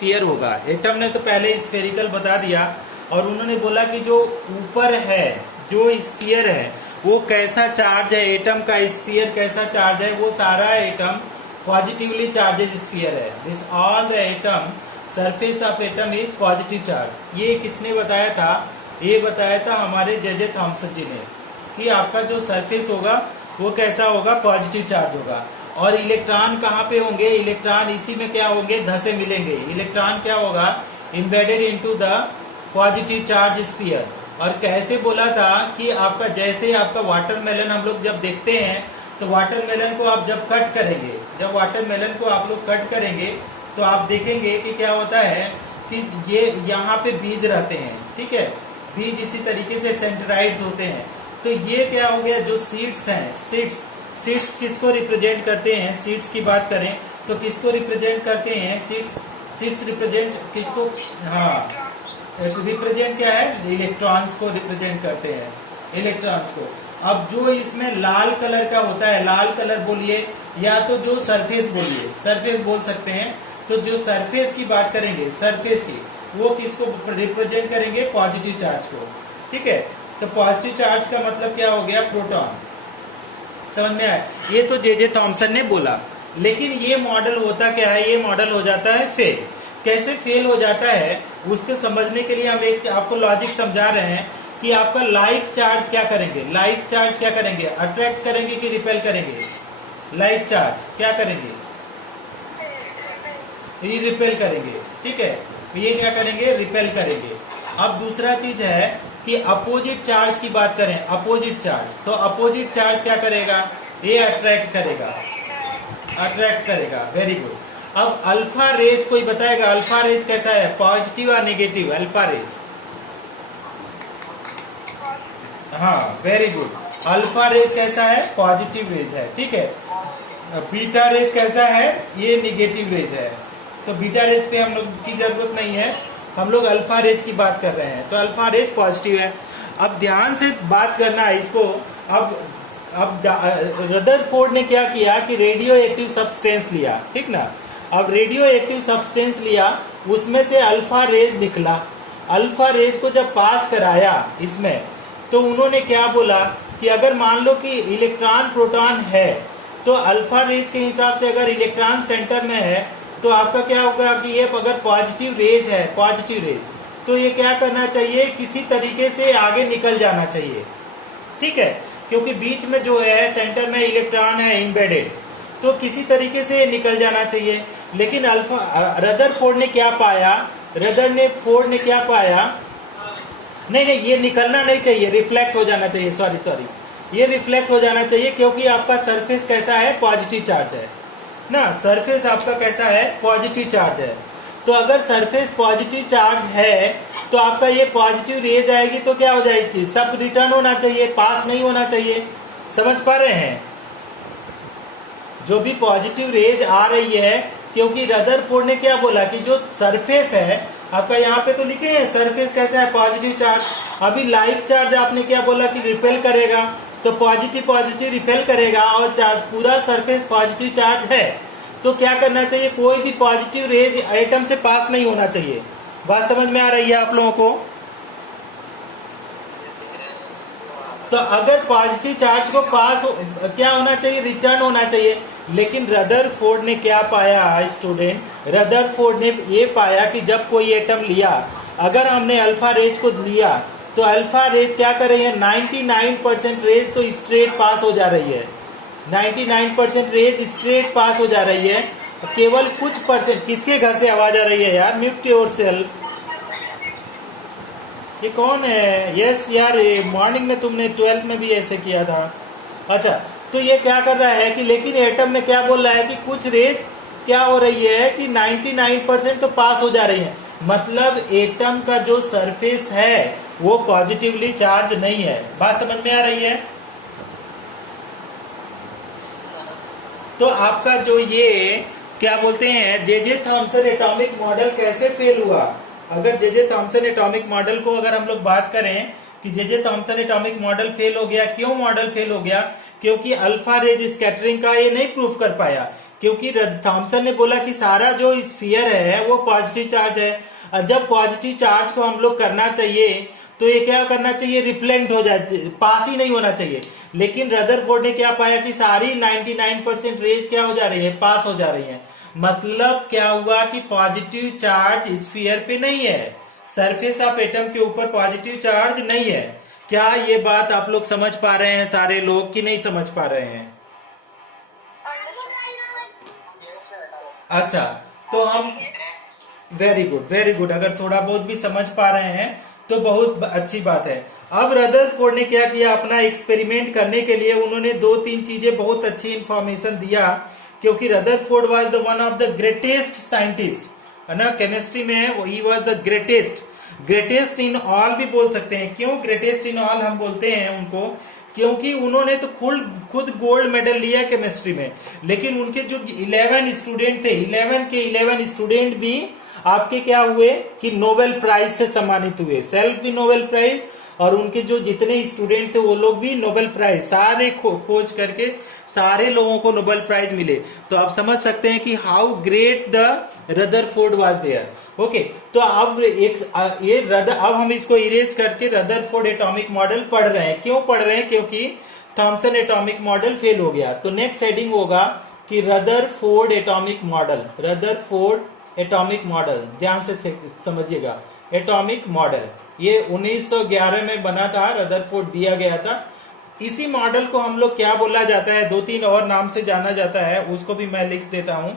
Sphere होगा। Atom ने तो पहले स्फेरिकल बता दिया, और उन्होंने बोला कि जो ऊपर है, जो स्फीयर है, वो कैसा चार्ज है, एटम का स्फीयर कैसा चार्ज है, वो सारा एटम पॉजिटिवली चार्जेज स्फीयर है। This all the atom surface of atom is positive charge. ये किसने बताया था? ये बताया था हमारे जे थॉमसन जी ने, कि आपका जो सरफेस होगा वो कैसा होगा, पॉजिटिव चार्ज होगा। और इलेक्ट्रॉन कहाँ पे होंगे? इलेक्ट्रॉन इसी में क्या होंगे, ध से मिलेंगे। इलेक्ट्रॉन क्या होगा, embedded into the positive charge sphere. और कैसे बोला था कि आपका जैसे आपका वाटरमेलन हम लोग जब देखते हैं, तो वाटरमेलन को आप जब कट करेंगे, जब वाटरमेलन को आप लोग कट करेंगे तो आप देखेंगे कि क्या होता है कि ये यहाँ पे बीज रहते हैं, ठीक है, बीज इसी तरीके से सेंटराइड होते हैं। तो ये क्या हो गया, जो सीड्स हैं, सीड्स किसको रिप्रेजेंट करते हैं? सीड्स की बात करें तो किसको रिप्रेजेंट करते हैं? सीड्स रिप्रेजेंट किसको? हाँ, रिप्रेजेंट क्या है? इलेक्ट्रॉन्स को रिप्रेजेंट करते हैं, इलेक्ट्रॉन्स को। अब जो इसमें लाल कलर का होता है, लाल कलर बोलिए या तो जो सरफेस बोलिए, सरफेस बोल सकते हैं। तो जो सरफेस की बात करेंगे, सरफेस की, वो किसको रिप्रेजेंट करेंगे? पॉजिटिव चार्ज को, ठीक है। तो पॉजिटिव चार्ज का मतलब क्या हो गया? प्रोटॉन। समझ में आया? ये तो जे थॉमसन ने बोला। लेकिन ये मॉडल होता क्या है? ये मॉडल हो जाता है फेल। कैसे फेल हो जाता है उसको समझने के लिए हम एक आपको लॉजिक समझा रहे हैं कि आपका लाइक चार्ज क्या करेंगे, लाइक चार्ज क्या करेंगे, अट्रैक्ट करेंगे कि रिपेल करेंगे? लाइक चार्ज क्या करेंगे? ये रिपेल करेंगे, ठीक है। ये क्या करेंगे? रिपेल करेंगे। अब दूसरा चीज है कि अपोजिट चार्ज की बात करें, अपोजिट चार्ज, तो अपोजिट चार्ज क्या करेगा? ये अट्रैक्ट करेगा, अट्रैक्ट करेगा। Very good. अब अल्फा रेज कोई बताएगा, अल्फा रेज कैसा है, पॉजिटिव या नेगेटिव? अल्फा रेज, हाँ वेरी गुड। अल्फा रेज कैसा है? पॉजिटिव रेज है, ठीक है। बीटा रेज कैसा है? ये नेगेटिव रेज है। तो बीटा रेज पे हम लोग की जरूरत नहीं है, हम लोग अल्फा रेज की बात कर रहे हैं। तो अल्फा रेज पॉजिटिव है। अब ध्यान से बात करना है इसको। अब रदरफोर्ड ने क्या किया कि रेडियो एक्टिव सब्सटेंस लिया, ठीक ना। अब रेडियो एक्टिव सब्सटेंस लिया, उसमें से अल्फा रेज निकला। अल्फा रेज को जब पास कराया इसमें, तो उन्होंने क्या बोला कि अगर मान लो कि इलेक्ट्रॉन प्रोटॉन है, तो अल्फा रेज के हिसाब से अगर इलेक्ट्रॉन सेंटर में है तो आपका क्या होगा कि ये अगर पॉजिटिव रेज है, पॉजिटिव रेज, तो ये क्या करना चाहिए? किसी तरीके से आगे निकल जाना चाहिए, ठीक है। क्योंकि बीच में जो है सेंटर में इलेक्ट्रॉन है इम्बेडेड, तो किसी तरीके से निकल जाना चाहिए। लेकिन रदरफोर्ड ने क्या पाया? रदरफोर्ड ने क्या पाया? नहीं, ये निकलना नहीं चाहिए, रिफ्लेक्ट हो जाना चाहिए। सॉरी, ये रिफ्लेक्ट हो जाना चाहिए, क्योंकि आपका सरफेस कैसा है? पॉजिटिव चार्ज है ना। सरफेस आपका कैसा है? पॉजिटिव चार्ज है। तो अगर सरफेस पॉजिटिव चार्ज है तो आपका ये पॉजिटिव रेज आएगी तो क्या हो जाएगी? सब रिटर्न होना चाहिए, पास नहीं होना चाहिए। समझ पा रहे हैं? जो भी पॉजिटिव रेज आ रही है, क्योंकि रदरफोर्ड ने क्या बोला कि जो सरफेस है आपका, यहाँ पे तो लिखे हैं सरफेस कैसा है? Positive charge. अभी लाइक चार्ज आपने क्या बोला कि रिपेल करेगा, तो पॉजिटिव रिपेल करेगा, और पूरा सरफेस पॉजिटिव चार्ज है, तो क्या करना चाहिए? कोई भी पॉजिटिव रेज एटम से पास नहीं होना चाहिए। बात समझ में आ रही है आप लोगों को? तो अगर पॉजिटिव चार्ज को पास क्या होना चाहिए? रिटर्न होना चाहिए। लेकिन रदरफोर्ड ने क्या पाया स्टूडेंट? रदरफोर्ड ने ये पाया कि जब कोई एटम लिया, अगर हमने अल्फा रेज को लिया, तो अल्फा रेज क्या कर रही है? 99% रेज तो स्ट्रेट पास हो जा रही है, 99% रेज स्ट्रेट पास हो जा रही है। केवल कुछ परसेंट, किसके घर से आवाज आ रही है यार? Mute your self. ये कौन है? यस यार, मॉर्निंग में तुमने 12th में भी ऐसे किया था। अच्छा, तो ये क्या कर रहा है कि लेकिन एटम में क्या बोल रहा है कि कुछ रेज क्या हो रही है कि 99% तो पास हो जा रही है। मतलब एटम का जो सरफेस है वो पॉजिटिवली चार्ज नहीं है। बात समझ में आ रही है? तो आपका जो ये क्या बोलते हैं, जे थॉमसन एटॉमिक मॉडल कैसे फेल हुआ? अगर जे थॉमसन एटॉमिक मॉडल को अगर हम लोग बात करें कि J Thomson atomic model fail हो गया, क्यों मॉडल फेल हो गया? क्योंकि अल्फा रेज स्कैटरिंग का ये नहीं प्रूफ कर पाया क्योंकि थॉमसन ने बोला कि सारा जो स्फीयर है वो पॉजिटिव चार्ज है, और जब पॉजिटिव चार्ज को हम लोग करना चाहिए तो ये क्या करना चाहिए, रिफ्लेक्ट हो जाए, पास ही नहीं होना चाहिए। लेकिन रदरफोर्ड ने क्या पाया कि सारी 99% रेज क्या हो जा रही है, पास हो जा रही है। मतलब क्या हुआ कि पॉजिटिव चार्ज स्फीयर पे नहीं है, सरफेस ऑफ एटम के ऊपर पॉजिटिव चार्ज नहीं है। क्या ये बात आप लोग समझ पा रहे हैं सारे लोग कि नहीं समझ पा रहे हैं? अच्छा, तो हम वेरी गुड वेरी गुड, अगर थोड़ा बहुत भी समझ पा रहे हैं तो बहुत अच्छी बात है। अब रदरफोर्ड ने क्या किया, अपना एक्सपेरिमेंट करने के लिए उन्होंने दो तीन चीजें बहुत अच्छी इंफॉर्मेशन दिया, क्योंकि Rutherford was the one of the greatest scientist, है ना, केमिस्ट्री में है, he was the greatest, greatest in all भी बोल सकते हैं। क्यों ग्रेटेस्ट इन ऑल हम बोलते हैं उनको, क्योंकि उन्होंने तो खुद गोल्ड मेडल लिया केमिस्ट्री में, लेकिन उनके जो 11 स्टूडेंट थे, 11 के 11 स्टूडेंट भी आपके क्या हुए कि नोबेल प्राइज से सम्मानित हुए, सेल्फ भी नोबेल प्राइज, और उनके जो जितने स्टूडेंट थे वो लोग भी नोबेल प्राइज, सारे खोज करके सारे लोगों को नोबेल प्राइज मिले। तो आप समझ सकते हैं कि how great the Rutherford was there. Okay, तो अब अब हम इसको इरेज करके रदरफोर्ड एटॉमिक मॉडल पढ़ रहे हैं। क्यों पढ़ रहे हैं, क्योंकि थॉमसन एटॉमिक मॉडल फेल हो गया। तो नेक्स्ट हेडिंग होगा कि Rutherford atomic model, Rutherford atomic model, ध्यान से समझिएगा। एटॉमिक मॉडल ये 1911 में बना था, रदरफोर्ड दिया गया था। इसी मॉडल को हम लोग क्या बोला जाता है, दो तीन और नाम से जाना जाता है, उसको भी मैं लिख देता हूं।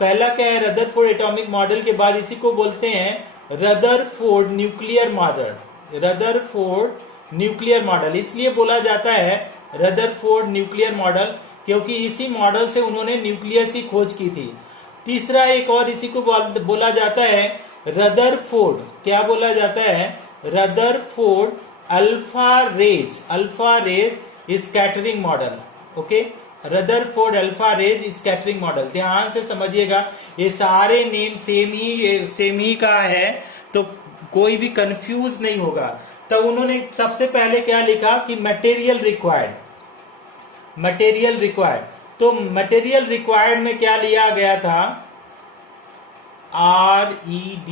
पहला क्या है, रदरफोर्ड एटॉमिक मॉडल के बाद इसी को बोलते हैं Rutherford nuclear model. Rutherford nuclear model इसलिए बोला जाता है रदरफोर्ड न्यूक्लियर मॉडल, क्योंकि इसी मॉडल से उन्होंने न्यूक्लियस की खोज की थी। तीसरा एक और इसी को बोला जाता है रदरफोर्ड, क्या बोला जाता है, Rutherford alpha rays scattering model. Okay, Rutherford alpha rays scattering model, ध्यान से समझिएगा, ये सारे नेम सेम ही का है, तो कोई भी कंफ्यूज नहीं होगा। तो उन्होंने सबसे पहले क्या लिखा कि मटेरियल रिक्वायर्ड, तो मटेरियल रिक्वायर्ड में क्या लिया गया था, RED,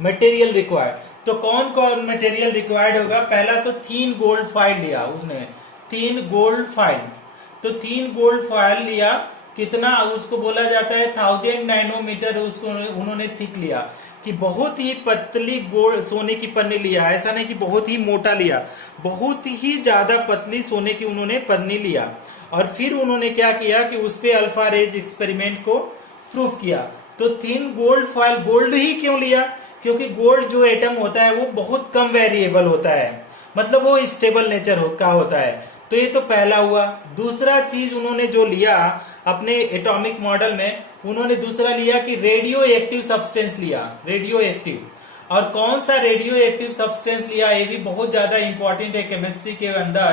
मटेरियल रिक्वायर्ड। तो कौन कौन मटेरियल रिक्वायर्ड होगा, पहला तो 3 गोल्ड फाइल लिया उसने, 3 गोल्ड फाइल, तो 3 गोल्ड फाइल लिया, कितना उसको बोला जाता है 1000 नैनोमीटर, उसको उन्होंने थिक लिया, कि बहुत ही पतली गोल्ड सोने की पन्नी लिया, ऐसा नहीं कि बहुत ही मोटा लिया, बहुत ही ज्यादा पतली सोने की उन्होंने पन्नी लिया। और फिर उन्होंने क्या किया कि उस पे अल्फा रेज एक्सपेरिमेंट को प्रूफ किया। तो 3 गोल्ड फाइल, गोल्ड ही क्यों लिया, क्योंकि गोल्ड जो एटम होता है वो बहुत कम वेरिएबल होता है, मतलब वो स्टेबल नेचर का होता है। तो ये तो पहला हुआ। दूसरा चीज उन्होंने जो लिया अपने एटॉमिक मॉडल में, उन्होंने दूसरा लिया कि रेडियो एक्टिव सब्सटेंस लिया, रेडियो एक्टिव। और कौन सा रेडियो एक्टिव सब्सटेंस लिया, ये भी बहुत ज्यादा इंपॉर्टेंट है केमिस्ट्री के अंदर,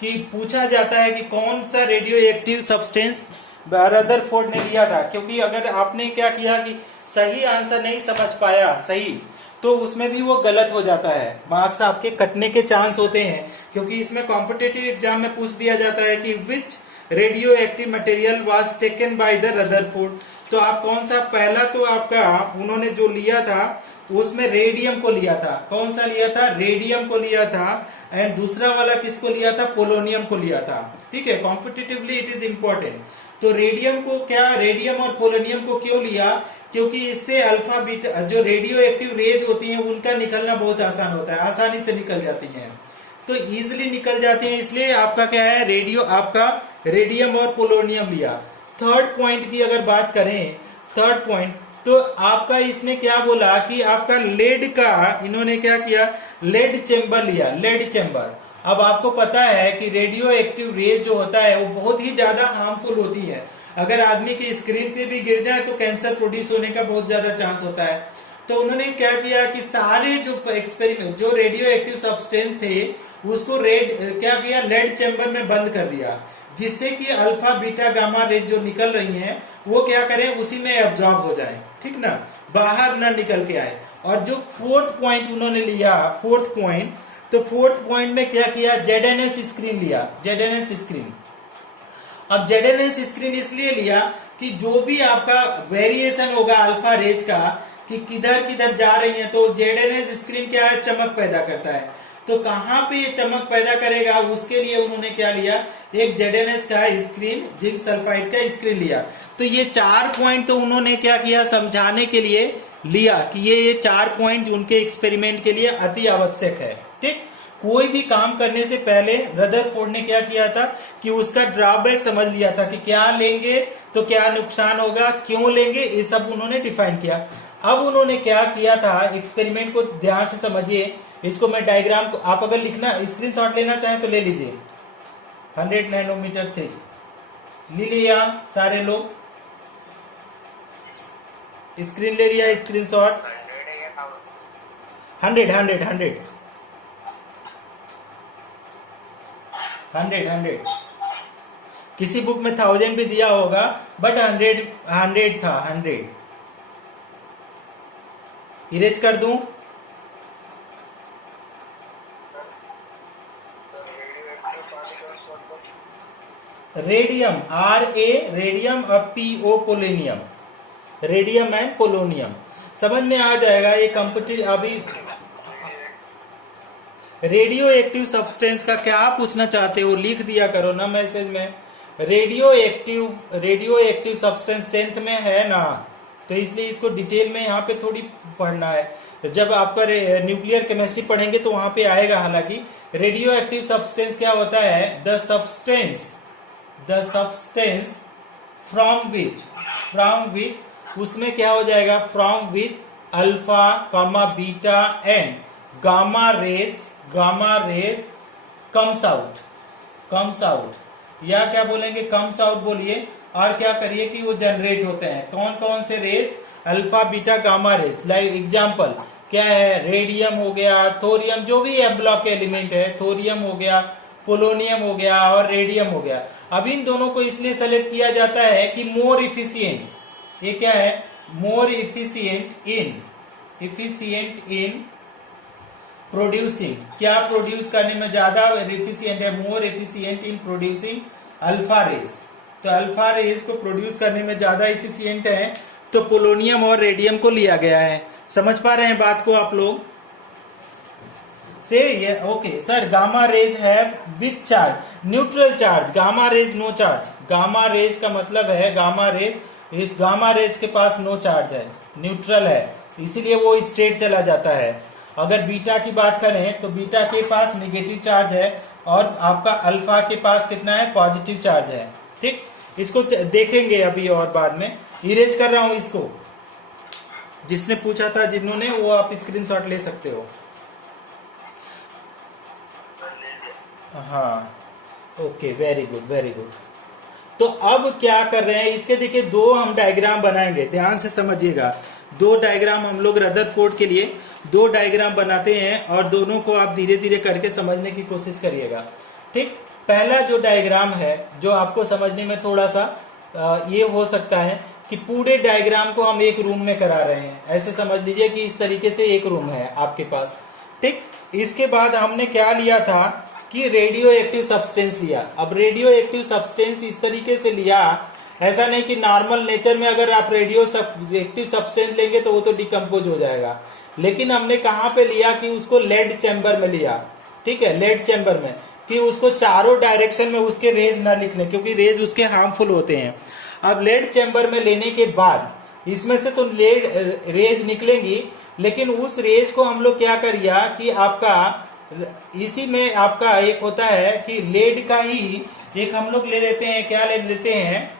कि पूछा जाता है कि कौन सा रेडियो एक्टिव सब्सटेंस रदरफोर्ड ने लिया था। क्योंकि अगर आपने क्या किया कि सही आंसर नहीं समझ पाया सही, तो उसमें भी वो गलत हो जाता है, मार्क्स आपके कटने के चांस होते हैं। क्योंकि इसमें कॉम्पिटिटिव एग्जाम में पूछ दिया जाता है कि which radioactive material was taken by the Rutherford, तो आप कौन सा, पहला तो आपका उन्होंने जो लिया था उसमें रेडियम को लिया था, कौन सा लिया था, रेडियम को लिया था, एंड दूसरा वाला किसको लिया था, पोलोनियम को लिया था। ठीक है, कॉम्पिटिटिवली इट इज इंपॉर्टेंट। तो रेडियम को क्या, रेडियम और पोलोनियम को क्यों लिया, क्योंकि इससे अल्फा बीटा जो रेडियो एक्टिव रेज होती हैं उनका निकलना बहुत आसान होता है, आसानी से निकल जाती हैं, तो इजिली निकल जाती है, इसलिए आपका क्या है, आपका रेडियम और पोलोनियम लिया। थर्ड पॉइंट की अगर बात करें, थर्ड पॉइंट, तो आपका इसने क्या बोला कि आपका लेड का, इन्होंने क्या किया, लेड चेंबर लिया, लेड चेंबर। अब आपको पता है कि रेडियो एक्टिव रेज जो होता है वो बहुत ही ज्यादा हार्मफुल होती है, अगर आदमी की स्क्रीन पे भी गिर जाए तो कैंसर प्रोड्यूस होने का बहुत ज्यादा चांस होता है। तो उन्होंने क्या किया कि सारे जो एक्सपेरिमेंट, जो रेडियो एक्टिव सब्सटेंस थे उसको क्या किया, लेड चेंबर में बंद कर दिया, जिससे कि अल्फा बीटा गामा रेज जो निकल रही हैं वो क्या करें, उसी में एब्जॉर्ब हो जाए, ठीक ना, बाहर ना निकल के आए। और जो फोर्थ पॉइंट उन्होंने लिया, फोर्थ पॉइंट, तो फोर्थ पॉइंट में क्या किया, ZNS स्क्रीन लिया, ZNS स्क्रीन। अब ZNS स्क्रीन इसलिए लिया कि जो भी आपका वेरिएशन होगा अल्फा रेज का कि किधर किधर जा रही है, तो ZNS स्क्रीन क्या है, चमक पैदा करता है। तो कहां पे ये चमक पैदा करेगा, उसके लिए उन्होंने क्या लिया, एक ZNS का स्क्रीन, जिंक सल्फाइड का स्क्रीन लिया। तो ये 4 पॉइंट तो उन्होंने क्या किया, समझाने के लिए लिया कि ये 4 पॉइंट उनके एक्सपेरिमेंट के लिए अति आवश्यक है। ठीक, कोई भी काम करने से पहले रदरफोर्ड ने क्या किया था कि उसका ड्रॉबैक समझ लिया था कि क्या लेंगे तो क्या नुकसान होगा, क्यों लेंगे, ये सब उन्होंने डिफाइन किया। अब उन्होंने क्या किया था, एक्सपेरिमेंट को ध्यान से समझिए, इसको मैं डायग्राम को, आप अगर लिखना स्क्रीनशॉट लेना चाहें तो ले लीजिए। 100 नैनोमीटर थिक ले लिया सारे लोग, स्क्रीन ले लिया, स्क्रीनशॉट। 100 किसी बुक में 1000 भी दिया होगा, बट 100 था, 100। इरेज कर दूं, रेडियम रेडियम, अब PO polonium, radium and polonium, समझ में आ जाएगा। ये कंप्यूटर अभी रेडियो एक्टिव सब्सटेंस का क्या पूछना चाहते हो, लिख दिया करो ना मैसेज में। रेडियो एक्टिव सब्सटेंस 10th में है ना, तो इसलिए इसको डिटेल में यहाँ पे थोड़ी पढ़ना है। जब आपका न्यूक्लियर केमिस्ट्री पढ़ेंगे तो वहां पे आएगा। हालांकि रेडियो एक्टिव सब्सटेंस क्या होता है, द सब्सटेंस फ्रॉम विच, उसमें क्या हो जाएगा, from which alpha comma beta and gamma rays comes out, या क्या बोलेंगे, कम्स आउट बोलिए। और क्या करिए कि वो जनरेट होते हैं, कौन कौन से rays, alpha beta gamma rays. Like example क्या है, रेडियम हो गया, थोरियम, जो भी एम ब्लॉक के एलिमेंट है, थोरियम हो गया, पोलोनियम हो गया और रेडियम हो गया। अब इन दोनों को इसलिए सेलेक्ट किया जाता है कि मोर इफिशियंट, ये क्या है, मोर इफिशियंट इन प्रोड्यूसिंग, क्या प्रोड्यूस करने में ज्यादा एफिशिएंट है, more efficient in producing alpha rays. तो अल्फा रेज को प्रोड्यूस करने में ज्यादा एफिशिएंट है, तो पोलोनियम और रेडियम को लिया गया है। समझ पा रहे हैं बात को आप लोग से, ये ओके सर। गामा रेज है with charge, neutral charge, gamma rays no charge. Gamma rays का मतलब है, गामा रेज के पास नो चार्ज है, न्यूट्रल है, इसीलिए वो स्ट्रेट चला जाता है। अगर बीटा की बात करें तो बीटा के पास नेगेटिव चार्ज है और आपका अल्फा के पास कितना है, पॉजिटिव चार्ज है। ठीक, इसको देखेंगे अभी और बाद में। इरेज कर रहा हूं इसको, जिसने पूछा था, जिन्होंने, वो आप स्क्रीनशॉट ले सकते हो। हाँ ओके, वेरी गुड। तो अब क्या कर रहे हैं, इसके देखिए 2 हम डायग्राम बनाएंगे, ध्यान से समझिएगा। 2 डायग्राम हम लोग रदरफोर्ड के लिए 2 डायग्राम बनाते हैं और दोनों को आप धीरे धीरे करके समझने की कोशिश करिएगा। ठीक, पहला जो डायग्राम है, जो आपको समझने में थोड़ा सा ये हो सकता है कि पूरे डायग्राम को हम एक रूम में करा रहे हैं, ऐसे समझ लीजिए कि इस तरीके से एक रूम है आपके पास। ठीक, इसके बाद हमने क्या लिया था कि रेडियो एक्टिव सब्सटेंस लिया। अब रेडियो एक्टिव सब्सटेंस इस तरीके से लिया, ऐसा नहीं कि नॉर्मल नेचर में अगर आप रेडियो एक्टिव सब्सटेंस लेंगे तो वो तो डिकम्पोज हो जाएगा, लेकिन हमने कहां पे लिया कि उसको लेड चैम्बर में लिया। ठीक है, लेड चैम्बर में, कि उसको चारों डायरेक्शन में उसके रेज ना निकले, क्योंकि रेज उसके हार्मफुल होते हैं। अब लेड चैम्बर में लेने के बाद इसमें से तो लेड रेज निकलेंगी, लेकिन उस रेज को हम लोग क्या करिए कि आपका इसी में आपका एक होता है कि लेड का ही एक हम लोग ले लेते हैं, क्या ले लेते हैं,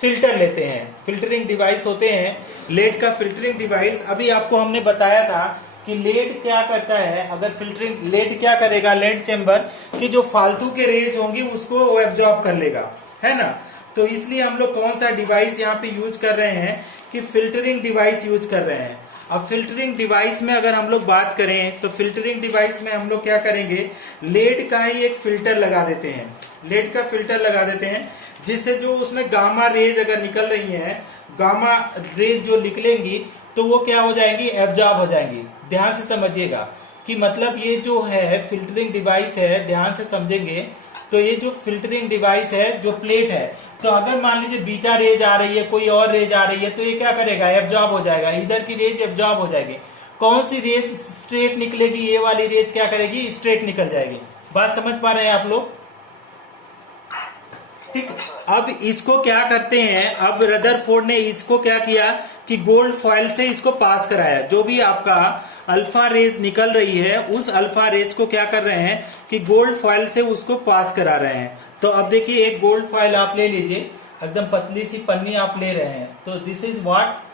फिल्टर लेते हैं, फिल्टरिंग डिवाइस होते हैं, लेड का फिल्टरिंग डिवाइस। अभी आपको हमने बताया था कि लेड क्या करता है, अगर फिल्टरिंग, लेड क्या करेगा, लेड चैम्बर की जो फालतू के रेज होंगी उसको वो एब्जॉर्ब कर लेगा, है ना। तो इसलिए हम लोग कौन सा डिवाइस यहाँ पे यूज कर रहे हैं कि फिल्टरिंग डिवाइस यूज कर रहे हैं। अब फिल्टरिंग डिवाइस में अगर हम लोग बात करें तो फिल्टरिंग डिवाइस में हम लोग क्या करेंगे, लेड का ही एक फिल्टर लगा देते हैं, लेड का फिल्टर लगा देते हैं, जिससे जो उसमें गामा रेज अगर निकल रही हैं, गामा रेज जो निकलेंगी तो वो क्या हो जाएंगी, एब्जॉर्ब हो जाएंगी। ध्यान से समझिएगा कि मतलब ये जो है फिल्टरिंग डिवाइस है, ध्यान से समझेंगे तो ये जो फिल्टरिंग डिवाइस है, जो प्लेट है, तो अगर मान लीजिए बीटा रेज आ रही है, कोई और रेज आ रही है, तो ये क्या करेगा, एब्जॉर्ब हो जाएगा, इधर की रेज एब्जॉर्ब हो जाएगी। कौन सी रेज स्ट्रेट निकलेगी, ये वाली रेज क्या करेगी, स्ट्रेट निकल जाएगी। बात समझ पा रहे हैं आप लोग? ठीक। अब इसको क्या करते हैं, अब रदरफोर्ड ने इसको क्या किया कि गोल्ड फॉयल से इसको पास कराया। जो भी आपका अल्फा रेज निकल रही है, उस अल्फा रेज को क्या कर रहे हैं कि गोल्ड फॉयल से उसको पास करा रहे हैं। तो अब देखिए, एक गोल्ड फॉयल आप ले लीजिए, एकदम पतली सी पन्नी आप ले रहे हैं, तो दिस इज व्हाट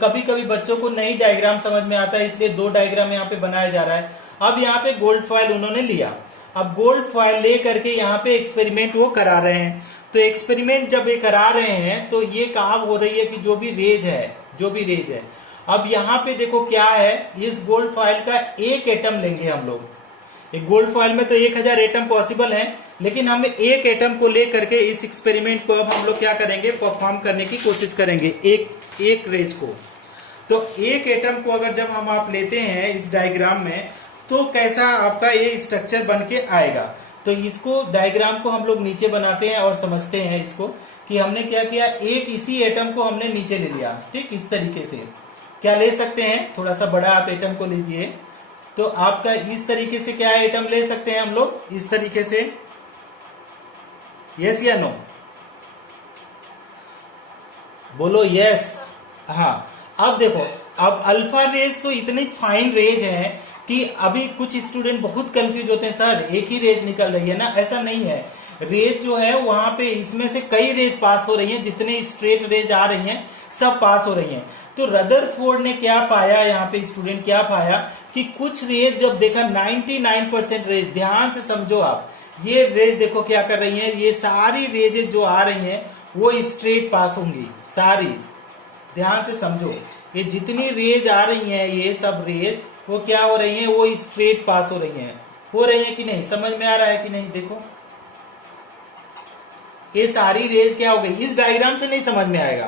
कभी कभी बच्चों को नई डायग्राम समझ में आता है, इसलिए दो डायग्राम यहाँ पे बनाया जा रहा है। अब यहाँ पे गोल्ड फॉयल उन्होंने लिया, अब गोल्ड फॉयल ले करके यहाँ पे एक्सपेरिमेंट वो करा रहे हैं। तो एक्सपेरिमेंट जब ये करा रहे हैं तो ये काम हो रही है कि जो भी रेज है, अब यहाँ पे देखो क्या है, इस गोल्ड फॉयल का एक एटम लेंगे हम लोग। एक गोल्ड फॉयल में तो 1000 एटम पॉसिबल है, लेकिन हम एक एटम को ले करके इस एक्सपेरिमेंट को अब हम लोग क्या करेंगे, परफॉर्म करने की कोशिश करेंगे एक रेज को। तो एक एटम को अगर जब हम आप लेते हैं इस डायग्राम में, तो कैसा आपका ये स्ट्रक्चर बन के आएगा। तो इसको डायग्राम को हम लोग नीचे बनाते हैं और समझते हैं इसको कि हमने क्या किया, एक इसी एटम को हमने नीचे ले लिया। ठीक, इस तरीके से क्या ले सकते हैं, थोड़ा सा बड़ा आप एटम को लीजिए, तो आपका इस तरीके से क्या एटम ले सकते हैं हम लोग, इस तरीके से, यस या नो, बोलो यस। हाँ, अब देखो, अब अल्फा रेज तो इतनी फाइन रेज है कि अभी कुछ स्टूडेंट बहुत कंफ्यूज होते हैं, सर एक ही रेज निकल रही है ना, ऐसा नहीं है। रेज जो है वहां पे इसमें से कई रेज पास हो रही हैं, जितने स्ट्रेट रेज आ रही हैं सब पास हो रही हैं। तो रदरफोर्ड ने क्या पाया, यहाँ पे स्टूडेंट क्या पाया कि कुछ रेज जब देखा 99% रेज, ध्यान से समझो आप, ये रेज देखो क्या कर रही हैं, ये सारी रेजेस जो आ रही हैं वो स्ट्रेट पास होंगी सारी, ध्यान से समझो, ये जितनी रेज आ रही हैं ये सब रेज वो क्या हो रही हैं, वो स्ट्रेट पास हो रही हैं कि नहीं, समझ में आ रहा है कि नहीं। देखो ये सारी रेज क्या हो गई, इस डायग्राम से नहीं समझ में आएगा,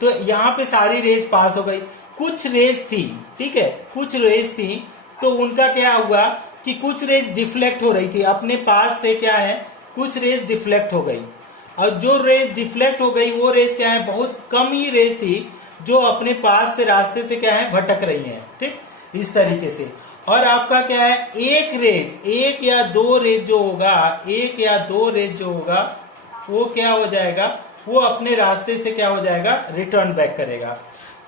तो यहाँ पे सारी रेज पास हो गई। कुछ रेज थी, ठीक है, कुछ रेज थी, तो उनका क्या हुआ कि कुछ रेज डिफ्लेक्ट हो रही थी अपने पास से, क्या है, कुछ रेज डिफ्लेक्ट हो गई, और जो रेज डिफ्लेक्ट हो गई वो रेज क्या है, बहुत कम ही रेज थी जो अपने पास से रास्ते से क्या है भटक रही हैं। ठीक, इस तरीके से। और आपका क्या है, एक रेज, एक या दो रेज जो होगा, एक या दो रेज जो होगा वो क्या हो जाएगा, वो अपने रास्ते से क्या हो जाएगा, रिटर्न बैक करेगा।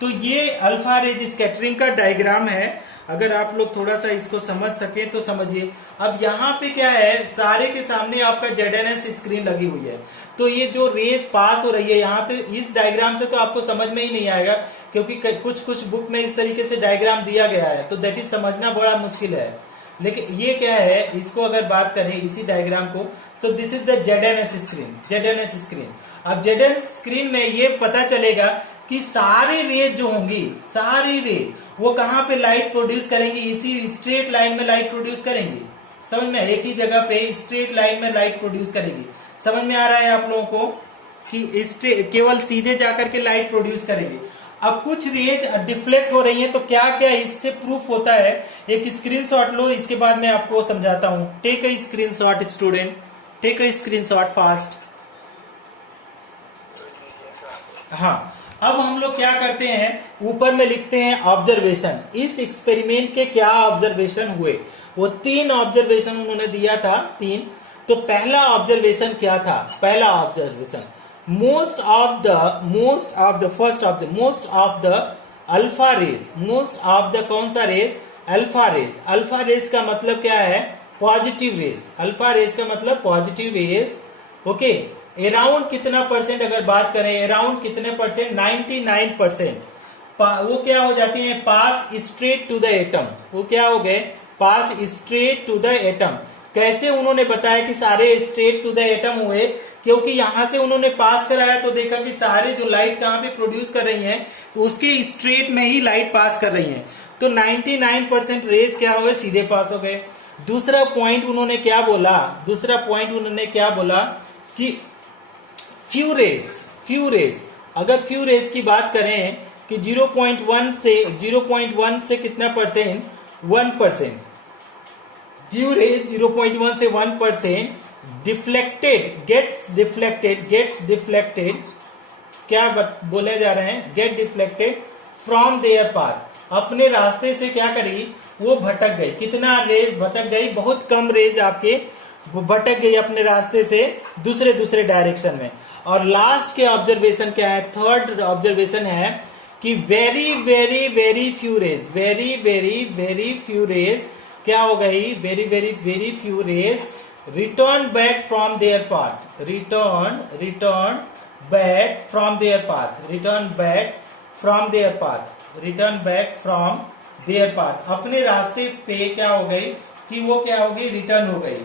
तो ये अल्फा रेज स्कैटरिंग का डायग्राम है, अगर आप लोग थोड़ा सा इसको समझ सके तो समझिए। अब यहाँ पे क्या है, सारे के सामने आपका ZNS स्क्रीन लगी हुई है, तो ये जो रेज पास हो रही है यहाँ पे, इस डायग्राम से तो आपको समझ में ही नहीं आएगा, क्योंकि कुछ बुक में इस तरीके से डायग्राम दिया गया है, तो दैट इज समझना बड़ा मुश्किल है। लेकिन ये क्या है, इसको अगर बात करें इसी डायग्राम को, तो this is the ZNS screen. अब ZNS स्क्रीन में ये पता चलेगा कि सारी रेज जो होंगी, सारी रेज वो कहाँ पे लाइट प्रोड्यूस करेंगी, इसी स्ट्रेट लाइन में लाइट प्रोड्यूस करेंगी। समझ में, एक ही जगह पे स्ट्रेट लाइन में लाइट प्रोड्यूस करेगी। समझ में आ रहा है आप लोगों को कि केवल सीधे जाकर के लाइट प्रोड्यूस करेगी। अब कुछ रेज डिफ्लेक्ट हो रही हैं, तो क्या क्या इससे प्रूफ होता है, एक स्क्रीनशॉट लो, इसके बाद मैं आपको समझाता हूं। Take a screenshot student, take a screenshot fast. हाँ, अब हम लोग क्या करते हैं, ऊपर में लिखते हैं ऑब्जर्वेशन। इस एक्सपेरिमेंट के क्या ऑब्जर्वेशन हुए, वो 3 ऑब्जर्वेशन उन्होंने दिया था, 3। तो पहला ऑब्जर्वेशन क्या था, पहला observation, most of the alpha rays, कौन सा रेज, अल्फा रेज का मतलब क्या है, पॉजिटिव रेज, अल्फा रेज का मतलब पॉजिटिव रेज। ओके, अराउंड कितना परसेंट अगर बात करें, अराउंड कितने परसेंट, 99%, वो क्या हो जाती है, पास स्ट्रेट टू द एटम, वो क्या हो गए, पास स्ट्रेट टू द एटम। कैसे उन्होंने बताया कि सारे स्ट्रेट टू द एटम हुए, क्योंकि यहां से उन्होंने पास कराया तो देखा कि सारे जो लाइट कहां पे प्रोड्यूस कर रही हैं, उसके स्ट्रेट में ही लाइट पास कर रही हैं, तो 99% रेज क्या हो गए, सीधे पास हो गए। दूसरा पॉइंट उन्होंने क्या बोला, कि फ्यू रेज, अगर फ्यू रेज की बात करें कि 0.1 से कितना परसेंट, 1%, फ्यू रेज 0.1 से 1% डिफ्लेक्टेड, गेट्स डिफ्लेक्टेड, क्या बोले जा रहे हैं, get deflected from their path, अपने रास्ते से क्या करी, वो भटक गई। कितना रेज भटक गई, बहुत कम रेज आपके भटक गई अपने रास्ते से दूसरे डायरेक्शन में। और लास्ट के ऑब्जर्वेशन क्या है, थर्ड ऑब्जर्वेशन है कि very very very few rays, very very very few rays क्या हो गई, very very very few rays return back from their path, return back from their path, return back from their path, return back from their path, अपने रास्ते पे क्या हो गई कि वो क्या हो गई, रिटर्न हो गई।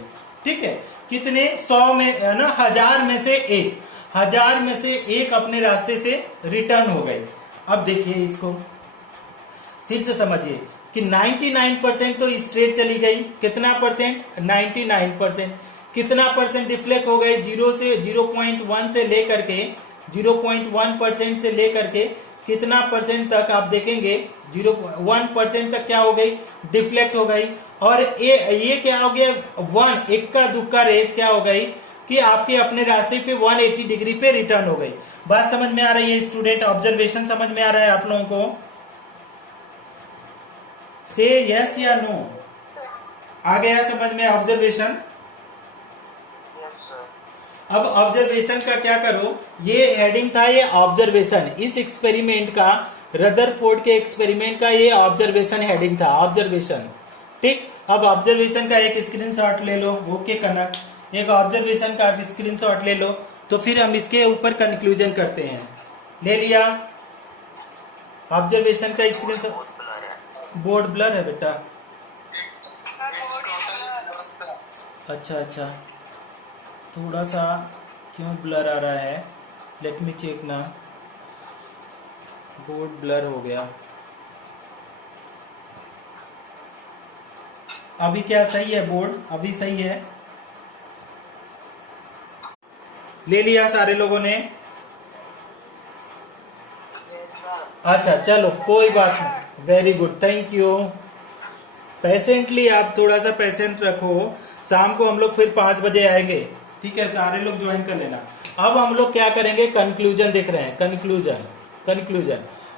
ठीक है, कितने 100 में है ना, 1000 में से एक, 1000 में से एक अपने रास्ते से रिटर्न हो गई। अब देखिए इसको फिर से समझिए कि 99% तो स्ट्रेट चली गई, कितना परसेंट, 99%, कितना परसेंट डिफ्लेक्ट हो गए, 0.1 से लेकर के 0.1% से लेकर के कितना परसेंट तक आप देखेंगे, 0.1% तक क्या हो गई, डिफ्लेक्ट हो गई। और ये क्या हो गया, 1 इक्का दुक्का रेज क्या हो गई कि आपके अपने रास्ते पे 180 डिग्री पे रिटर्न हो गई। बात समझ में आ रही है स्टूडेंट, ऑब्जर्वेशन समझ में आ रहा है आप लोगों को, से यस या नो, आ गया समझ में ऑब्जर्वेशन। अब ऑब्जर्वेशन का क्या करो, ये हेडिंग था, ये ऑब्जर्वेशन, इस एक्सपेरिमेंट का, रदरफोर्ड के एक्सपेरिमेंट का ये ऑब्जर्वेशन हेडिंग था, ऑब्जर्वेशन। ठीक, अब ऑब्जर्वेशन का एक स्क्रीनशॉट ले लो, ओके कनक, एक ऑब्जर्वेशन का स्क्रीनशॉट ले लो, तो फिर हम इसके ऊपर कंक्लूजन करते हैं। ले लिया ऑब्जर्वेशन का स्क्रीनशॉट, बोर्ड ब्लर है बेटा, अच्छा, थोड़ा सा क्यों ब्लर आ रहा है, लेट मी चेक ना, बोर्ड ब्लर हो गया। अभी क्या सही है, बोर्ड अभी सही है, ले लिया सारे लोगों ने, अच्छा चलो कोई बात नहीं, very good, thank you. Patiently आप थोड़ा सा पेशेंट रखो, शाम को हम लोग फिर 5 बजे आएंगे, ठीक है, सारे लोग ज्वाइन कर लेना। अब हम लोग क्या करेंगे, कंक्लूजन देख रहे हैं, कंक्लूजन।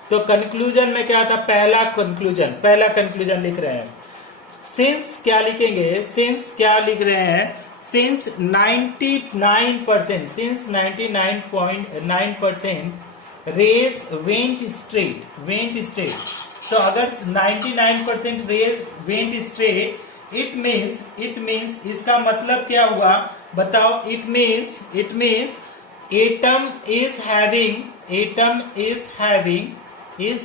तो कंक्लूजन में क्या था, पहला कंक्लूजन लिख रहे हैं। सिंस क्या लिखेंगे, सिंस क्या लिख रहे हैं, सिंस 99.9% रेस वेंट स्ट्रेट, तो अगर 99% rays went straight, it means इसका मतलब क्या हुआ बताओ, it means atom is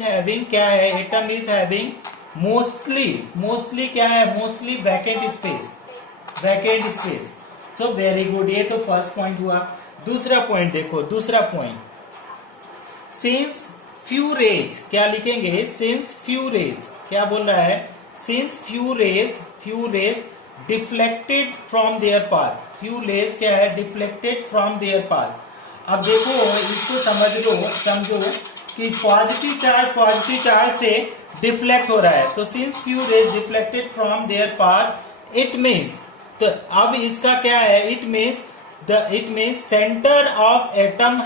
having क्या है, एटम इज हैविंग मोस्टली क्या है, mostly vacant space. So very good, ये तो फर्स्ट पॉइंट हुआ। दूसरा पॉइंट देखो, सिंस फ्यू रेज क्या लिखेंगे, सिंस फ्यू रेज क्या बोल रहा है, since few rays deflected from their path, few rays क्या है, डिफ्लेक्टेड फ्रॉम देयर पाथ। अब देखो इसको समझो कि पॉजिटिव चार्ज से डिफ्लेक्ट हो रहा है, तो since few rays deflected from their path, it means, तो अब इसका क्या है, it means centre of atom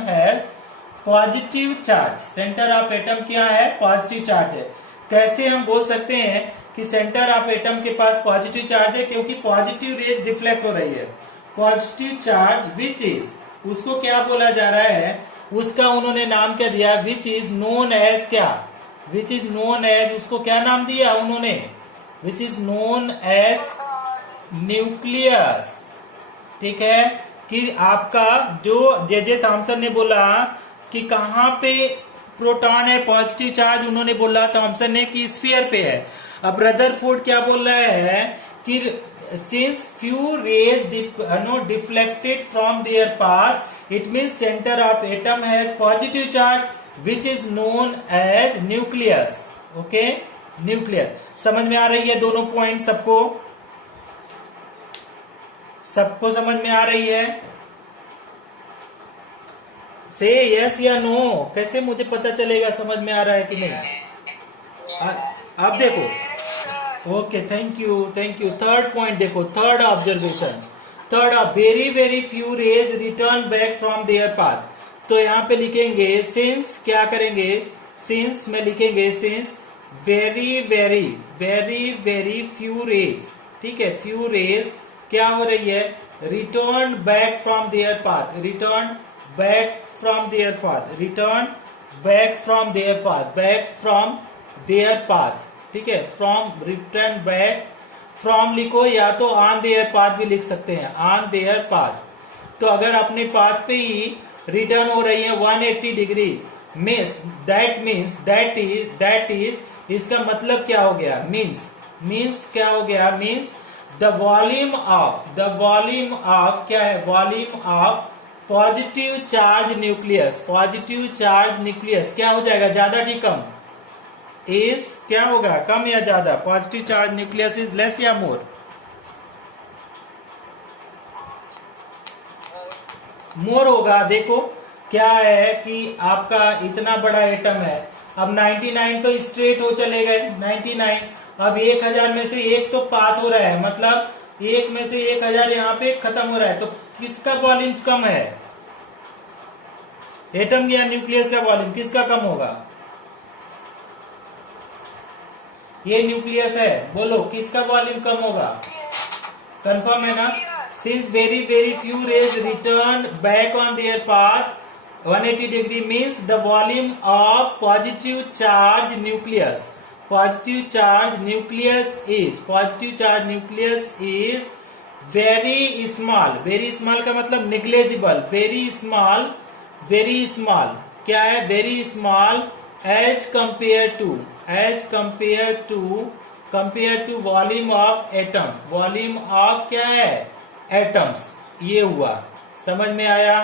has positive charge, centre of atom क्या है, पॉजिटिव चार्ज है। कैसे हम बोल सकते हैं कि सेंटर ऑफ एटम के पास पॉजिटिव चार्ज है, क्योंकि पॉजिटिव रेज डिफ्लेक्ट हो रही है। पॉजिटिव चार्ज विच इज, उसको क्या बोला जा रहा है, उसका उन्होंने नाम क्या दिया, विच इज नोन एज क्या, उसको क्या नाम दिया उन्होंने, which is known as nucleus. ठीक है, कि आपका जो जे थॉमसन ने बोला कि कहां पे प्रोटॉन है पॉजिटिव चार्ज, उन्होंने बोला थॉमसन ने कि स्फीयर पे है। अब रदरफोर्ड क्या बोल रहा है कि since few rays deflected from their path, it means centre of atom has positive charge which is known as nucleus. Okay, nucleus समझ में आ रही है, दोनों पॉइंट सबको समझ में आ रही है, से यस या नो, कैसे मुझे पता चलेगा समझ में आ रहा है कि नहीं, अब देखो, okay, thank you, thank you. Third point देखो, third observation, third, very very few rays return back from their path. तो यहाँ पे लिखेंगे सिंस, क्या करेंगे, सिंस में लिखेंगे since very very very very few rays, ठीक है, फ्यू रेज क्या हो रही है, return back from their path, return back from their path, return back from their path, back from their path, ठीक है, फ्रॉम, रिटर्न बैक, फ्रॉम लिखो या तो ऑन देयर पाथ भी लिख सकते हैं, ऑन देयर पाथ। तो अगर अपने पाथ पे ही रिटर्न हो रही है 180 डिग्री, मीन्स दैट इज इसका मतलब क्या हो गया, मीन्स क्या हो गया, मीन्स द वॉल्यूम ऑफ क्या है, volume of positive charge nucleus, positive charge nucleus क्या हो जाएगा, ज्यादा कि कम, इज क्या होगा, कम या ज्यादा, positive charge nucleus is less या मोर, मोर होगा। देखो क्या है कि आपका इतना बड़ा एटम है, अब 99 तो स्ट्रेट हो चले गए 99, अब 1000 में से एक तो पास हो रहा है, मतलब एक में से 1000 यहाँ पे खत्म हो रहा है, तो किसका वॉल्यूम कम है, एटम या न्यूक्लियस का वॉल्यूम किसका कम होगा, ये न्यूक्लियस है, बोलो किसका वॉल्यूम कम होगा, कंफर्म है ना। Since very very few rays return back on their path 180 degree means the volume of positive charge nucleus, positive charge nucleus is very small, very small का मतलब निग्लेजिबल, वेरी स्मॉल क्या है, very small as compare to volume of atom, volume of क्या है, atoms. ये हुआ, समझ में आया,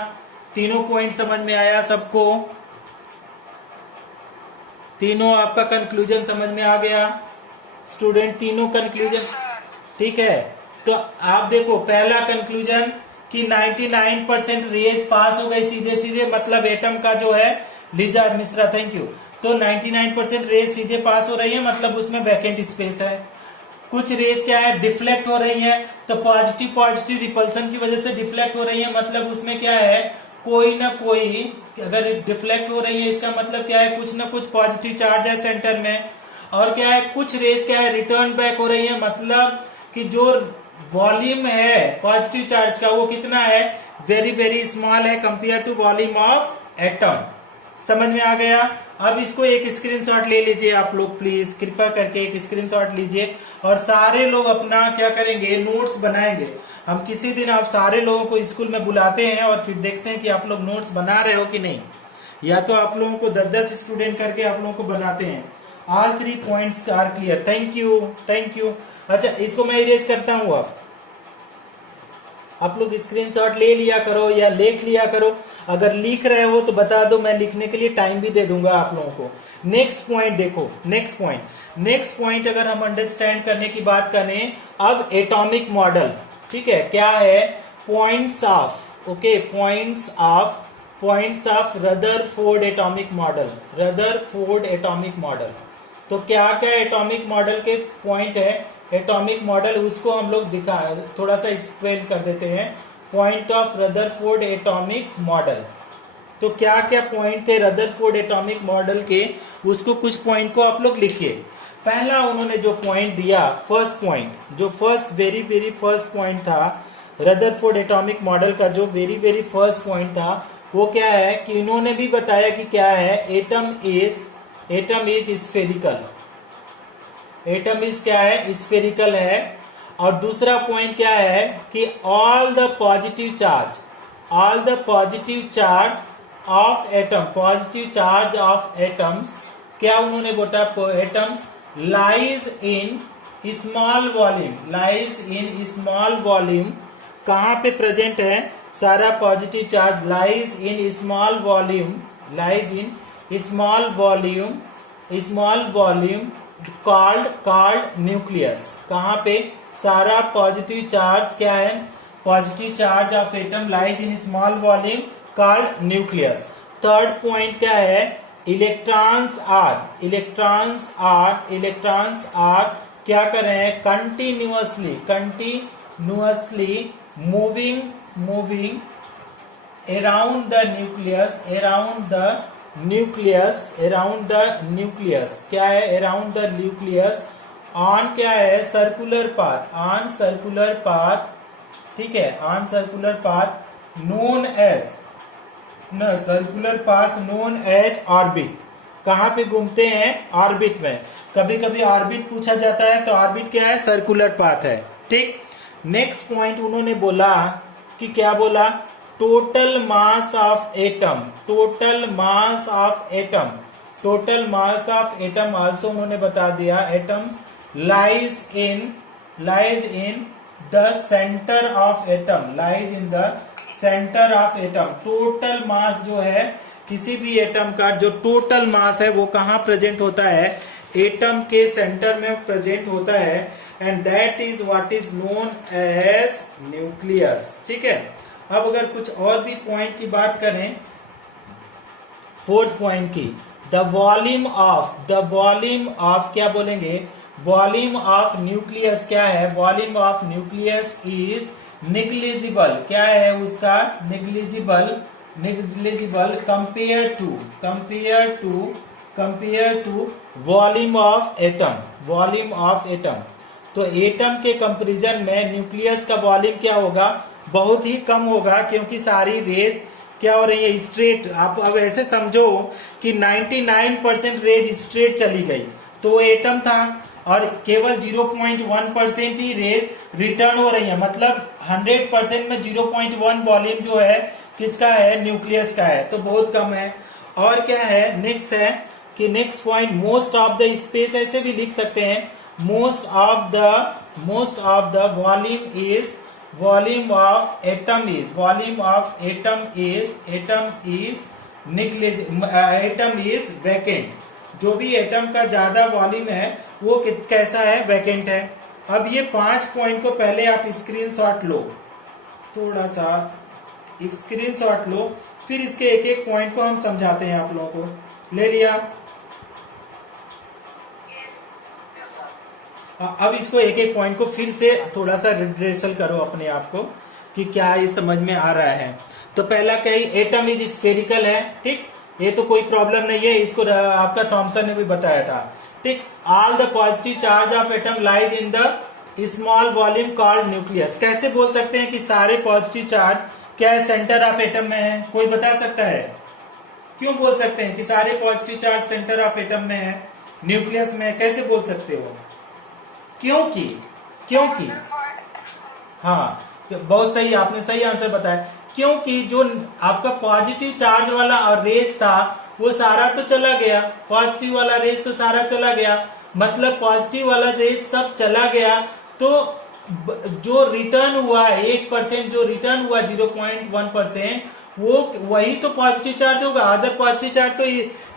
तीनों पॉइंट समझ में आया सबको, तीनों आपका कंक्लूजन समझ में आ गया स्टूडेंट, तीनों कंक्लूजन, ठीक है। तो आप देखो पहला कंक्लूजन कि 99% रेज पास हो गई सीधे सीधे, मतलब एटम का जो है, लिजा मिश्रा थैंक यू, तो 99% रेज सीधे पास हो रही है, मतलब उसमें वैकेंट स्पेस है। कुछ रेज क्या है, डिफ्लेक्ट हो रही है, तो पॉजिटिव रिपल्सन की वजह से डिफ्लेक्ट हो रही है, मतलब उसमें क्या है, कोई ना कोई, अगर डिफ्लेक्ट हो रही है इसका मतलब क्या है, कुछ ना कुछ पॉजिटिव चार्ज है सेंटर में, और क्या है, कुछ रेज क्या है, रिटर्न बैक हो रही है, मतलब कि जो वॉल्यूम है पॉजिटिव चार्ज का वो कितना है, वेरी वेरी स्मॉल है compare to volume of atom. समझ में आ गया। अब इसको एक स्क्रीनशॉट ले लीजिए आप लोग, प्लीज कृपया करके एक स्क्रीनशॉट लीजिए, और सारे लोग अपना क्या करेंगे, नोट्स बनाएंगे। हम किसी दिन आप सारे लोगों को स्कूल में बुलाते हैं और फिर देखते हैं कि आप लोग नोट्स बना रहे हो कि नहीं, या तो आप लोगों को 10-10 स्टूडेंट करके आप लोगों को बनाते हैं। All 3 points are clear, thank you. अच्छा, इसको मैं इरेज करता हूँ। अब आप लोग स्क्रीनशॉट ले लिया करो या लिख लिया करो, अगर लिख रहे हो तो बता दो, मैं लिखने के लिए टाइम भी दे दूंगा आप लोगों को। नेक्स्ट पॉइंट देखो, नेक्स्ट पॉइंट अगर हम अंडरस्टैंड करने की बात करें, अब एटॉमिक मॉडल, ठीक है, क्या है, points of, okay, points of Rutherford atomic model, तो क्या क्या एटॉमिक मॉडल के पॉइंट है, एटॉमिक मॉडल उसको हम लोग थोड़ा सा एक्सप्लेन कर देते हैं। Point of Rutherford atomic model, तो क्या क्या पॉइंट थे रदरफोर्ड एटॉमिक मॉडल के, उसको कुछ पॉइंट को आप लोग लिखिए। पहला उन्होंने जो पॉइंट दिया, फर्स्ट पॉइंट, जो वेरी वेरी फर्स्ट पॉइंट था रदरफोर्ड एटॉमिक मॉडल का, जो वेरी वेरी फर्स्ट पॉइंट था, वो क्या है कि इन्होंने भी बताया कि क्या है, atom is spherical, atom is क्या है, स्फेरिकल है। और दूसरा पॉइंट क्या है कि all the positive charge of atoms, क्या उन्होंने बोला, atoms lies in small volume, कहां पे प्रेजेंट है, सारा positive charge lies in small volume called nucleus, कहां पे, सारा पॉजिटिव चार्ज क्या है, positive charge of atom lies in small volume called nucleus. Third point क्या है इलेक्ट्रॉन्स आर क्या कर रहे हैं, continuously moving around the nucleus क्या है, around the nucleus on क्या है, सर्कुलर पाथ, ठीक है, on circular path known as orbit. कहां पे घूमते हैं, ऑर्बिट में। कभी कभी ऑर्बिट पूछा जाता है, तो ऑर्बिट क्या है, सर्कुलर पाथ है, ठीक। नेक्स्ट पॉइंट उन्होंने बोला कि क्या बोला, total mass of atom also उन्होंने बता दिया, atoms lies in the centre of atom. Total mass जो है किसी भी एटम का, जो टोटल मास है वो कहाँ प्रेजेंट होता है, एटम के सेंटर में प्रेजेंट होता है, and that is what is known as nucleus, ठीक है। अब अगर कुछ और भी पॉइंट की बात करें, फोर्थ पॉइंट की, द वॉल्यूम ऑफ क्या बोलेंगे, वॉल्यूम ऑफ न्यूक्लियस क्या है, volume of nucleus is negligible, क्या है उसका, negligible compare to volume of atom. तो एटम के कंपैरिजन में न्यूक्लियस का वॉल्यूम क्या होगा, बहुत ही कम होगा, क्योंकि सारी रेज क्या हो रही है, स्ट्रेट। आप अब ऐसे समझो कि 99% रेज स्ट्रेट चली गई, तो वो एटम था, और केवल 0.1% ही रेज रिटर्न हो रही है, मतलब 100% में 0.1 वॉल्यूम जो है किसका है, न्यूक्लियस का है, तो बहुत कम है। और क्या है, नेक्स्ट है कि next point, most of the space, ऐसे भी लिख सकते हैं, most of the volume of atom is vacant. जो भी एटम का ज्यादा वॉल्यूम है वो कैसा है, वैकेंट है। अब ये 5 पॉइंट को पहले आप स्क्रीनशॉट लो, थोड़ा सा स्क्रीनशॉट लो, फिर इसके एक एक पॉइंट को हम समझाते हैं आप लोगों को। ले लिया, अब इसको एक एक पॉइंट को फिर से थोड़ा सा रिड्रेसल करो अपने आप को कि क्या ये समझ में आ रहा है। तो पहला कहीं एटम इज स्फेरिकल है, ठीक, ये तो कोई प्रॉब्लम नहीं है, इसको आपका थॉमसन ने भी बताया था, ठीक। All the positive charge of atom lies in the small volume called nucleus. कैसे बोल सकते हैं कि सारे पॉजिटिव चार्ज क्या है, सेंटर ऑफ एटम में है, कोई बता सकता है? क्यों बोल सकते हैं कि सारे positive charge centre of atom में है, न्यूक्लियस में, कैसे बोल सकते हो? क्योंकि हाँ, बहुत सही, आपने सही आंसर बताया। क्योंकि जो आपका पॉजिटिव चार्ज वाला रेज था वो सारा तो चला गया, पॉजिटिव वाला रेज तो सारा चला गया, मतलब पॉजिटिव वाला रेज सब चला गया, तो जो रिटर्न हुआ 1%, जो रिटर्न हुआ 0.1%, वो वही तो पॉजिटिव चार्ज होगा। अदर पॉजिटिव चार्ज तो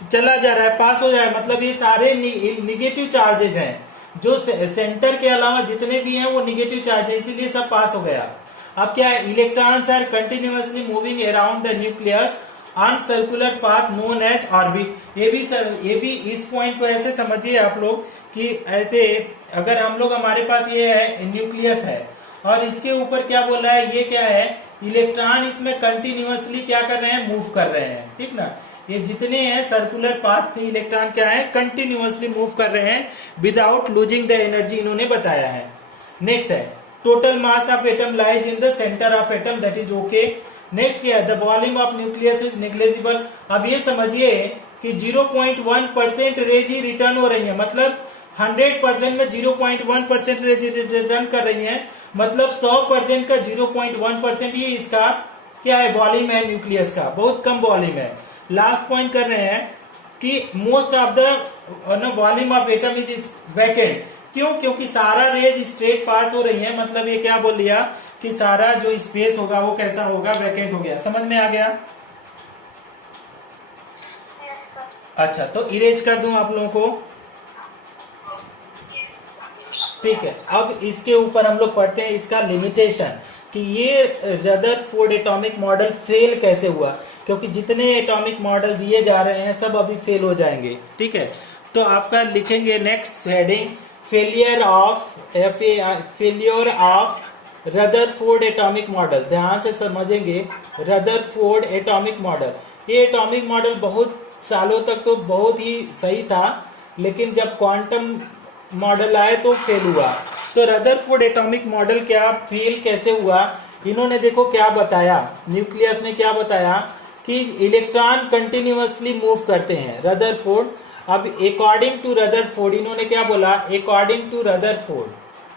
चला जा रहा है, पास हो जा रहा है, मतलब ये सारे निगेटिव चार्जेज हैं, जो सेंटर के अलावा जितने भी हैं वो निगेटिव चार्ज है, इसीलिए सब पास हो गया। अब क्या है, electrons are continuously moving around the nucleus on circular path known as orbit. ये भी इस पॉइंट को ऐसे समझिए आप लोग कि ऐसे अगर हम लोग, हमारे पास ये है न्यूक्लियस है, और इसके ऊपर क्या बोला है, ये क्या है, इलेक्ट्रॉन इसमें कंटिन्यूअसली क्या कर रहे हैं, मूव कर रहे हैं, ठीक ना। ये जितने हैं सर्कुलर पाथ पे इलेक्ट्रॉन क्या है, कंटिन्यूअसली मूव कर रहे हैं विदाउट लूजिंग द एनर्जी, इन्होंने बताया है। नेक्स्ट है, total mass of atom lies in the centre of atom, that is okay. Next क्या है, the volume of nucleus is negligible. अब ये समझिए कि 0.1% रेज ही रिटर्न हो रही है, मतलब 100% में 0.1% रेज रिटर्न कर रही है, मतलब 100% का 0.1% ही इसका क्या है, वॉल्यूम है न्यूक्लियस का, बहुत कम वॉल्यूम है। लास्ट पॉइंट कर रहे हैं कि most of the volume of atom is vacant. क्यों? क्योंकि सारा रेज स्ट्रेट पास हो रही है, मतलब ये क्या बोल लिया कि सारा जो स्पेस होगा वो कैसा होगा, वैकेंट हो गया। समझ में आ गया? अच्छा, तो इरेज कर दूं आप लोगों को, ठीक है। अब इसके ऊपर हम लोग पढ़ते हैं इसका लिमिटेशन, कि ये रदरफोर्ड एटॉमिक मॉडल फेल कैसे हुआ। क्योंकि जितने एटॉमिक मॉडल दिए जा रहे हैं सब अभी फेल हो जाएंगे, ठीक है। तो आपका लिखेंगे next heading, failure of Rutherford atomic model. ध्यान से समझेंगे, रदरफोर्ड एटॉमिक मॉडल, ये एटॉमिक मॉडल बहुत सालों तक तो बहुत ही सही था, लेकिन जब क्वांटम मॉडल आए तो फेल हुआ। तो रदरफोर्ड एटॉमिक मॉडल क्या फेल कैसे हुआ, इन्होंने देखो क्या बताया, न्यूक्लियस ने क्या बताया कि इलेक्ट्रॉन कंटिन्यूअसली मूव करते हैं। रदरफोर्ड, अब अकॉर्डिंग टू रदरफोर्ड इन्होंने क्या बोला, अकॉर्डिंग टू रदरफोर्ड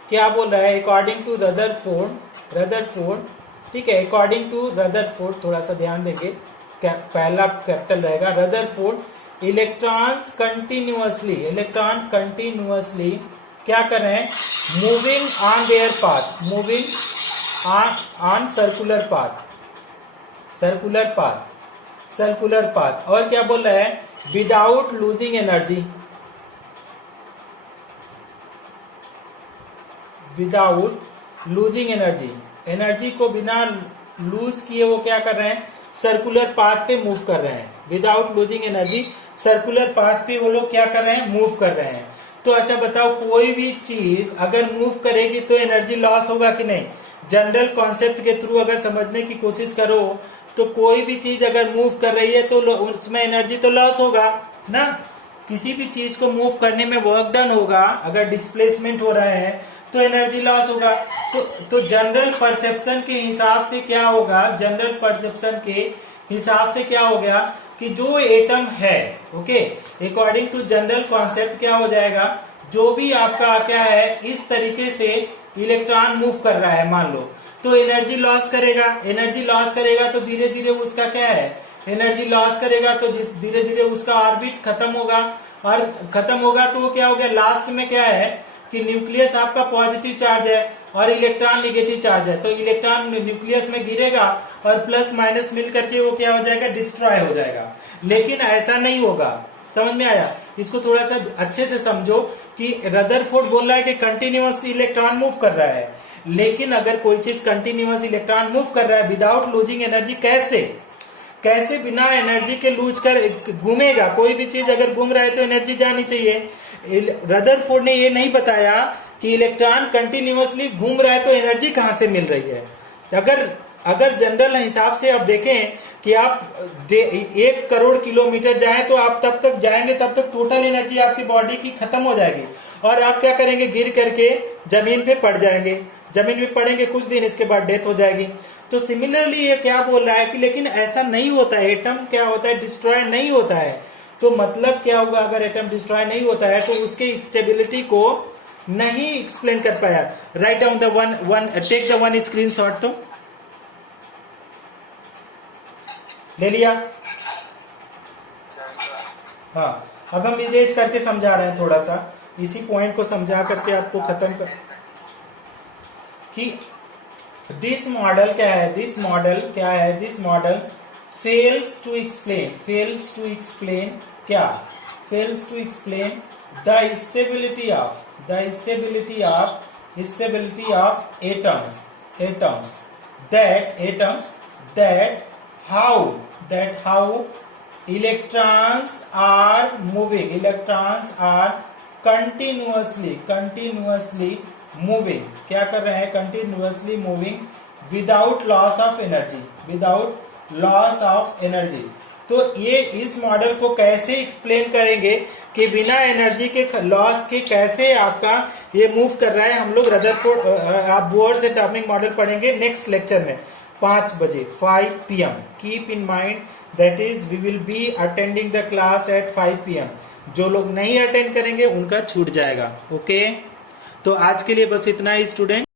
क्या बोल रहा है, अकॉर्डिंग टू रदरफोर्ड, ठीक है, अकॉर्डिंग टू रदरफोर्ड, थोड़ा सा ध्यान देंगे, पहला कैपिटल रहेगा, रदरफोर्ड इलेक्ट्रॉन कंटिन्यूअसली क्या कर रहे हैं, moving on their path, moving on circular path, और क्या बोल रहा है, without losing energy, without losing energy को बिना लूज किए वो क्या कर रहे हैं, सर्कुलर पाथ पे मूव कर रहे हैं, without losing energy circular path पे वो लोग क्या कर रहे हैं, मूव कर रहे हैं। तो अच्छा बताओ, कोई भी चीज अगर मूव करेगी तो एनर्जी लॉस होगा कि नहीं? जनरल कॉन्सेप्ट के थ्रू अगर समझने की कोशिश करो तो कोई भी चीज अगर मूव कर रही है तो उसमें एनर्जी तो लॉस होगा ना। किसी भी चीज को मूव करने में वर्क डन होगा, अगर डिस्प्लेसमेंट हो रहा है तो एनर्जी लॉस होगा। तो जनरल परसेप्शन के हिसाब से क्या होगा, जनरल परसेप्शन के हिसाब से क्या हो गया कि जो एटम है, okay, according to general concept क्या हो जाएगा, जो भी आपका क्या है इस तरीके से इलेक्ट्रॉन मूव कर रहा है मान लो, तो एनर्जी लॉस करेगा तो धीरे धीरे उसका क्या है, एनर्जी लॉस करेगा तो धीरे धीरे उसका ऑर्बिट खत्म होगा, और खत्म होगा तो क्या हो गया, लास्ट में क्या है कि न्यूक्लियस आपका पॉजिटिव चार्ज है और इलेक्ट्रॉन नेगेटिव चार्ज है, तो इलेक्ट्रॉन न्यूक्लियस में गिरेगा और प्लस माइनस मिल करके वो क्या हो जाएगा, डिस्ट्रॉय हो जाएगा। लेकिन ऐसा नहीं होगा, समझ में आया? इसको थोड़ा सा अच्छे से समझो कि रदरफोर्ड बोल रहा है कि कंटिन्यूअस इलेक्ट्रॉन मूव कर रहा है, लेकिन अगर कोई चीज कंटिन्यूअस इलेक्ट्रॉन मूव कर रहा है विदाउट लूजिंग एनर्जी, कैसे बिना एनर्जी के लूज कर घूमेगा? कोई भी चीज अगर घूम रहा है तो एनर्जी जानी चाहिए। रदरफोर्ड ने ये नहीं बताया कि इलेक्ट्रॉन कंटिन्यूअसली घूम रहा है तो एनर्जी कहां से मिल रही है। अगर जनरल हिसाब से आप देखें कि आप 1 करोड़ किलोमीटर जाएं तो आप तब तक जाएंगे तब तक टोटल एनर्जी आपकी बॉडी की खत्म हो जाएगी, और आप क्या करेंगे, गिर करके जमीन पे पड़ जाएंगे, जमीन पे पड़ेंगे कुछ दिन, इसके बाद डेथ हो जाएगी। तो सिमिलरली ये क्या बोल रहा है कि लेकिन ऐसा नहीं होता है, एटम क्या होता है, डिस्ट्रॉय नहीं होता है। तो मतलब क्या होगा, अगर एटम डिस्ट्रॉय नहीं होता है तो उसके स्टेबिलिटी को नहीं एक्सप्लेन कर पाया। Write down the one take the one screenshot, तो ले लिया। हाँ, अब हम इरेज करके समझा रहे हैं, थोड़ा सा इसी पॉइंट को समझा करके आपको खत्म कर कि दिस मॉडल क्या है, this model fails to explain क्या, fails to explain the stability of atoms that how electrons are continuously moving, क्या कर रहे हैं, continuously moving without loss of energy। तो ये इस मॉडल को कैसे एक्सप्लेन करेंगे कि बिना एनर्जी के लॉस के कैसे आपका ये मूव कर रहा है। हम लोग रदरफोर्ड आप बोर्स एटॉमिक मॉडल पढ़ेंगे नेक्स्ट लेक्चर में 5 बजे 5 PM। Keep in mind that is we will be attending the class at 5 PM। जो लोग नहीं अटेंड करेंगे उनका छूट जाएगा, ओके। तो आज के लिए बस इतना ही स्टूडेंट।